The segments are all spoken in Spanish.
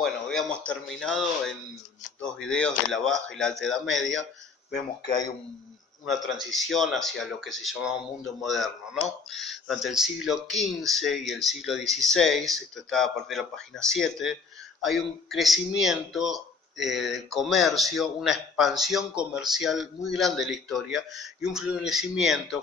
Bueno, habíamos terminado en dos videos de la Baja y la Alta Edad Media. Vemos que hay una transición hacia lo que se llamaba mundo moderno, ¿no? Durante el siglo XV y el siglo XVI, esto está a partir de la página 7, hay un crecimiento del comercio, una expansión comercial muy grande en la historia y un florecimiento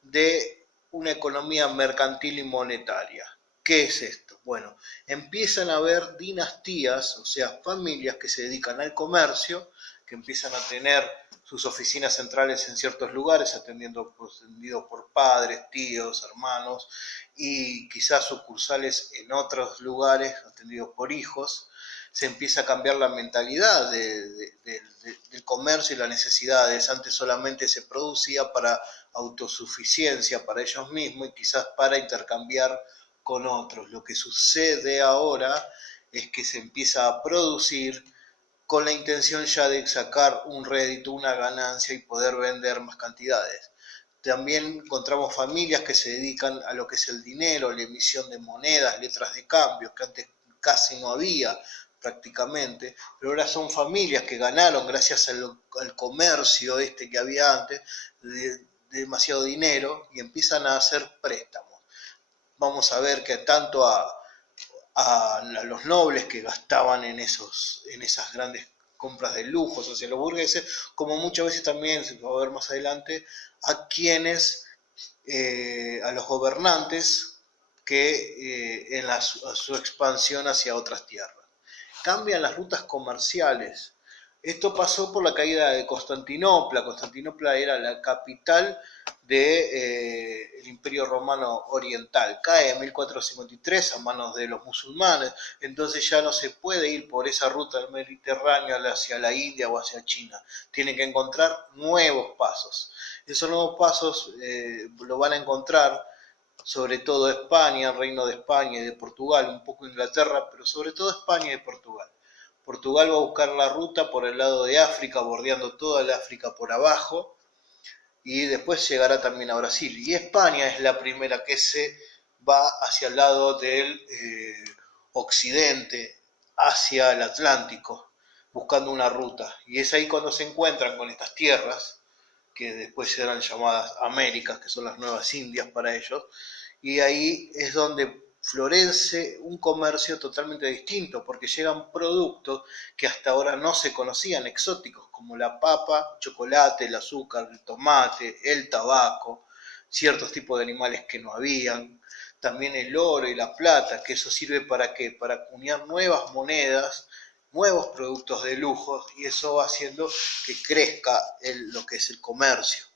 de una economía mercantil y monetaria. ¿Qué es esto? Bueno, empiezan a haber dinastías, o sea, familias que se dedican al comercio, que empiezan a tener sus oficinas centrales en ciertos lugares, atendido por padres, tíos, hermanos, y quizás sucursales en otros lugares, atendidos por hijos. Se empieza a cambiar la mentalidad del comercio y las necesidades. Antes solamente se producía para autosuficiencia, para ellos mismos, y quizás para intercambiar con otros. Lo que sucede ahora es que se empieza a producir con la intención ya de sacar un rédito, una ganancia y poder vender más cantidades. También encontramos familias que se dedican a lo que es el dinero, la emisión de monedas, letras de cambio, que antes casi no había prácticamente, pero ahora son familias que ganaron gracias al comercio que había antes, de demasiado dinero, y empiezan a hacer préstamos. Vamos a ver que tanto a los nobles que gastaban en esas grandes compras de lujos hacia los burgueses, como muchas veces también, se va a ver más adelante, a quienes, a los gobernantes que a su expansión hacia otras tierras. Cambian las rutas comerciales. Esto pasó por la caída de Constantinopla. Constantinopla era la capital del Imperio Romano Oriental. Cae en 1453 a manos de los musulmanes, entonces ya no se puede ir por esa ruta del Mediterráneo hacia la India o hacia China. Tienen que encontrar nuevos pasos. Esos nuevos pasos lo van a encontrar sobre todo España, el Reino de España y de Portugal, un poco Inglaterra, pero sobre todo España y Portugal. Portugal va a buscar la ruta por el lado de África, bordeando toda el África por abajo, y después llegará también a Brasil. Y España es la primera que se va hacia el lado del occidente, hacia el Atlántico, buscando una ruta. Y es ahí cuando se encuentran con estas tierras, que después serán llamadas Américas, que son las nuevas Indias para ellos, y ahí es donde florece un comercio totalmente distinto, porque llegan productos que hasta ahora no se conocían, exóticos, como la papa, el chocolate, el azúcar, el tomate, el tabaco, ciertos tipos de animales que no habían, también el oro y la plata, que eso sirve para ¿qué? Para acuñar nuevas monedas, nuevos productos de lujo, y eso va haciendo que crezca lo que es el comercio.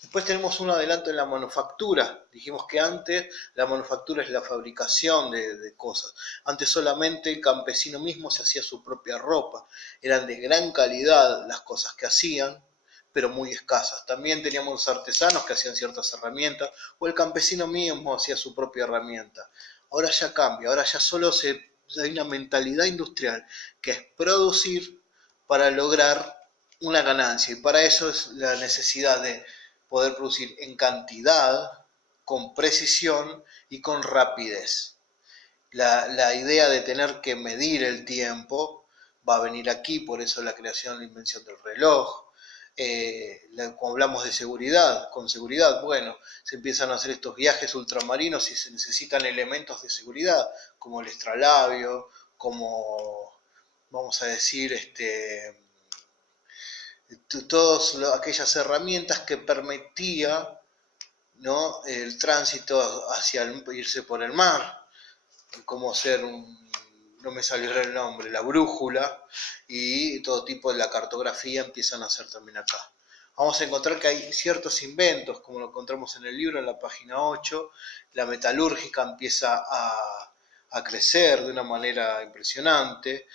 Después tenemos un adelanto en la manufactura. Dijimos que antes la manufactura es la fabricación de cosas. Antes solamente el campesino mismo se hacía su propia ropa. Eran de gran calidad las cosas que hacían, pero muy escasas. También teníamos los artesanos que hacían ciertas herramientas, o el campesino mismo hacía su propia herramienta. Ahora ya cambia, ahora ya solo hay una mentalidad industrial, que es producir para lograr una ganancia, y para eso es la necesidad de poder producir en cantidad, con precisión y con rapidez. La idea de tener que medir el tiempo va a venir aquí, por eso la creación, la invención del reloj. Cuando hablamos de seguridad, con seguridad, bueno, se empiezan a hacer estos viajes ultramarinos y se necesitan elementos de seguridad, como el extralabio, como, vamos a decir, todas aquellas herramientas que permitía, ¿no?, el tránsito hacia irse por el mar, como no me salió el nombre, la brújula, y todo tipo de la cartografía empiezan a hacer también acá. Vamos a encontrar que hay ciertos inventos, como lo encontramos en el libro, en la página 8, la metalúrgica empieza a crecer de una manera impresionante,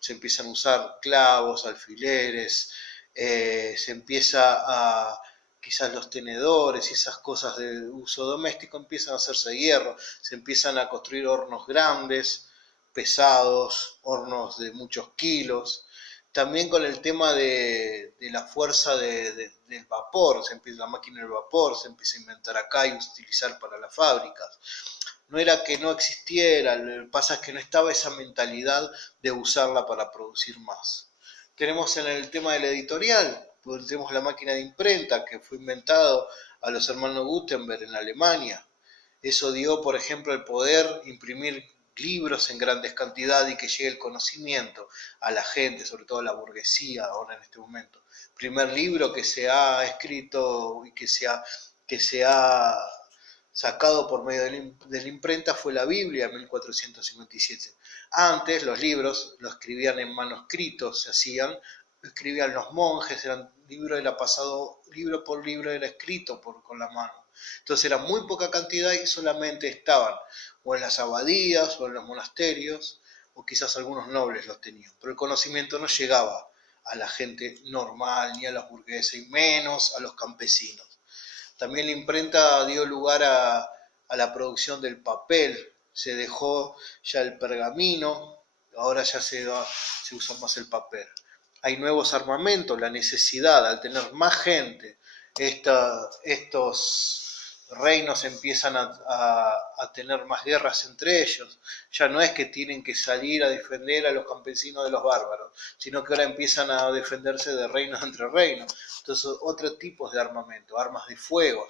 se empiezan a usar clavos, alfileres, se empieza a, quizás los tenedores y esas cosas de uso doméstico empiezan a hacerse de hierro, se empiezan a construir hornos grandes, pesados, hornos de muchos kilos. También con el tema de la fuerza del vapor, la máquina del vapor se empieza a inventar acá y utilizar para las fábricas. No era que no existiera, lo que pasa es que no estaba esa mentalidad de usarla para producir más. Tenemos en el tema del editorial, pues tenemos la máquina de imprenta que fue inventado a los hermanos Gutenberg en Alemania. Eso dio, por ejemplo, el poder imprimir libros en grandes cantidades y que llegue el conocimiento a la gente, sobre todo a la burguesía ahora en este momento. Primer libro que se ha escrito y que se ha sacado por medio de la imprenta fue la Biblia en 1457. Antes los libros los escribían en manuscritos, se hacían, lo escribían los monjes, eran libro era pasado, libro por libro era escrito con la mano. Entonces era muy poca cantidad y solamente estaban o en las abadías o en los monasterios, o quizás algunos nobles los tenían. Pero el conocimiento no llegaba a la gente normal, ni a los burgueses, y menos a los campesinos. También la imprenta dio lugar a la producción del papel, se dejó ya el pergamino, ahora ya se usa más el papel. Hay nuevos armamentos, la necesidad, al tener más gente, estos reinos empiezan a tener más guerras entre ellos. Ya no es que tienen que salir a defender a los campesinos de los bárbaros, sino que ahora empiezan a defenderse de reinos entre reinos. Entonces, otros tipos de armamento, armas de fuego,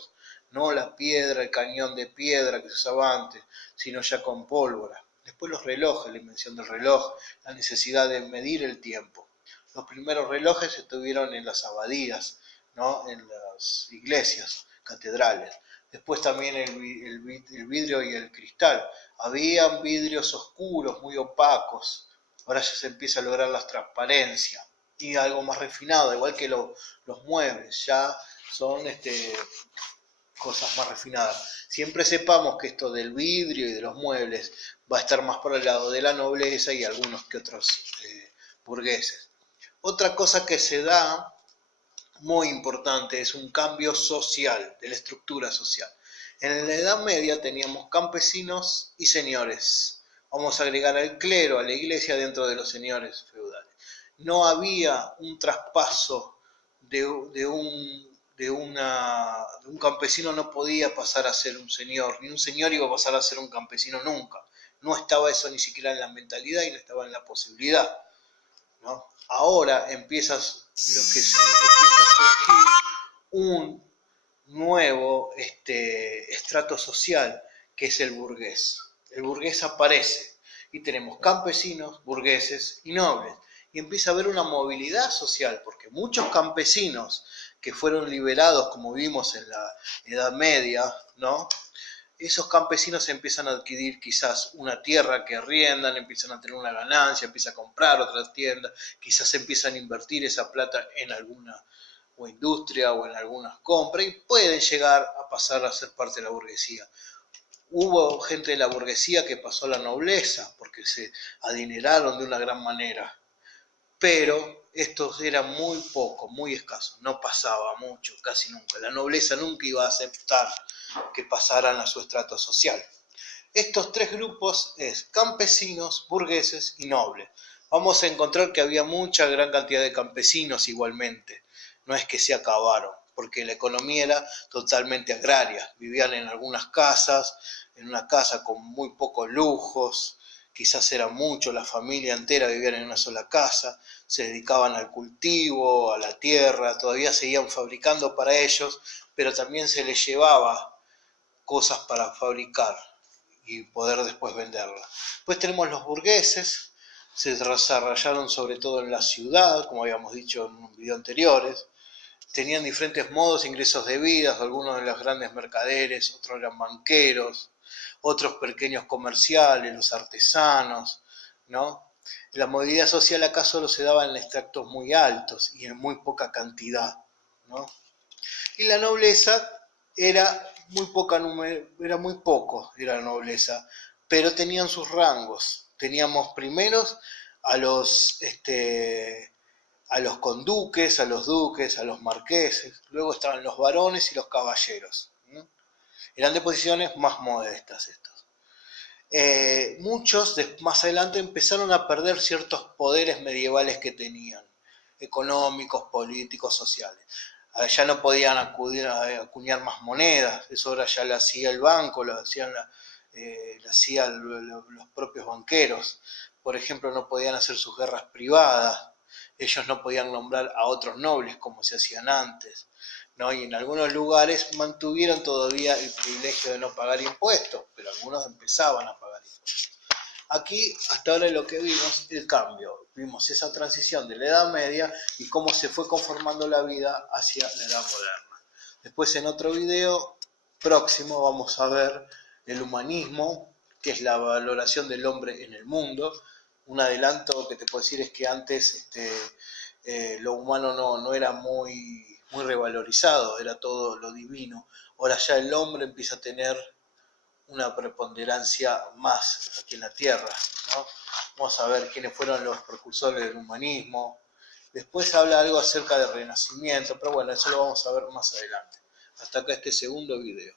no la piedra, el cañón de piedra que se usaba antes, sino ya con pólvora. Después los relojes, la invención del reloj, la necesidad de medir el tiempo. Los primeros relojes estuvieron en las abadías, ¿no? En las iglesias, catedrales. Después también el vidrio y el cristal. Habían vidrios oscuros, muy opacos. Ahora ya se empieza a lograr la transparencia y algo más refinado, igual que los muebles, ya son cosas más refinadas. Siempre sepamos que esto del vidrio y de los muebles va a estar más por el lado de la nobleza y algunos que otros burgueses. Otra cosa que se da muy importante es un cambio social, de la estructura social. En la Edad Media teníamos campesinos y señores. Vamos a agregar al clero, a la iglesia dentro de los señores feudales. No había un traspaso de un campesino, no podía pasar a ser un señor, ni un señor iba a pasar a ser un campesino nunca. No estaba eso ni siquiera en la mentalidad y no estaba en la posibilidad, ¿no? Ahora empieza a surgir un nuevo estrato social que es el burgués. El burgués aparece y tenemos campesinos, burgueses y nobles. Y empieza a haber una movilidad social, porque muchos campesinos que fueron liberados, como vimos en la Edad Media, ¿no? Esos campesinos empiezan a adquirir quizás una tierra que arriendan, empiezan a tener una ganancia, empiezan a comprar otra tienda, quizás empiezan a invertir esa plata en alguna o industria o en algunas compras y pueden llegar a pasar a ser parte de la burguesía. Hubo gente de la burguesía que pasó a la nobleza porque se adineraron de una gran manera, pero estos eran muy pocos, muy escasos, no pasaba mucho, casi nunca. La nobleza nunca iba a aceptar que pasaran a su estrato social. Estos tres grupos es campesinos, burgueses y nobles. Vamos a encontrar que había mucha gran cantidad de campesinos igualmente. No es que se acabaron, porque la economía era totalmente agraria. Vivían en algunas casas, en una casa con muy pocos lujos, quizás era mucho, la familia entera vivían en una sola casa, se dedicaban al cultivo, a la tierra, todavía seguían fabricando para ellos, pero también se les llevaba cosas para fabricar y poder después venderlas. Después tenemos los burgueses, se desarrollaron sobre todo en la ciudad, como habíamos dicho en un video anteriores, tenían diferentes modos, ingresos de vida, algunos de los grandes mercaderes, otros eran banqueros, otros pequeños comerciales, los artesanos, ¿no? La movilidad social acá solo se daba en extractos muy altos y en muy poca cantidad, ¿no? Y la nobleza era muy poca, era muy poco, era la nobleza, pero tenían sus rangos. Teníamos primeros a los conduques, a los duques, a los marqueses, luego estaban los varones y los caballeros. ¿No? Eran de posiciones más modestas estos. Muchos más adelante empezaron a perder ciertos poderes medievales que tenían, económicos, políticos, sociales. Ya no podían acuñar más monedas, eso ahora ya lo hacía el banco, lo hacían lo hacían los propios banqueros. Por ejemplo, no podían hacer sus guerras privadas, ellos no podían nombrar a otros nobles como se hacían antes, ¿no? Y en algunos lugares mantuvieron todavía el privilegio de no pagar impuestos, pero algunos empezaban a pagar impuestos. Aquí, hasta ahora lo que vimos, el cambio. Vimos esa transición de la Edad Media y cómo se fue conformando la vida hacia la Edad Moderna. Después, en otro video próximo, vamos a ver el humanismo, que es la valoración del hombre en el mundo. Un adelanto que te puedo decir es que antes lo humano no era muy revalorizado, era todo lo divino. Ahora ya el hombre empieza a tener una preponderancia más aquí en la Tierra, ¿no? Vamos a ver quiénes fueron los precursores del humanismo. Después habla algo acerca del Renacimiento, pero bueno, eso lo vamos a ver más adelante. Hasta acá este segundo video.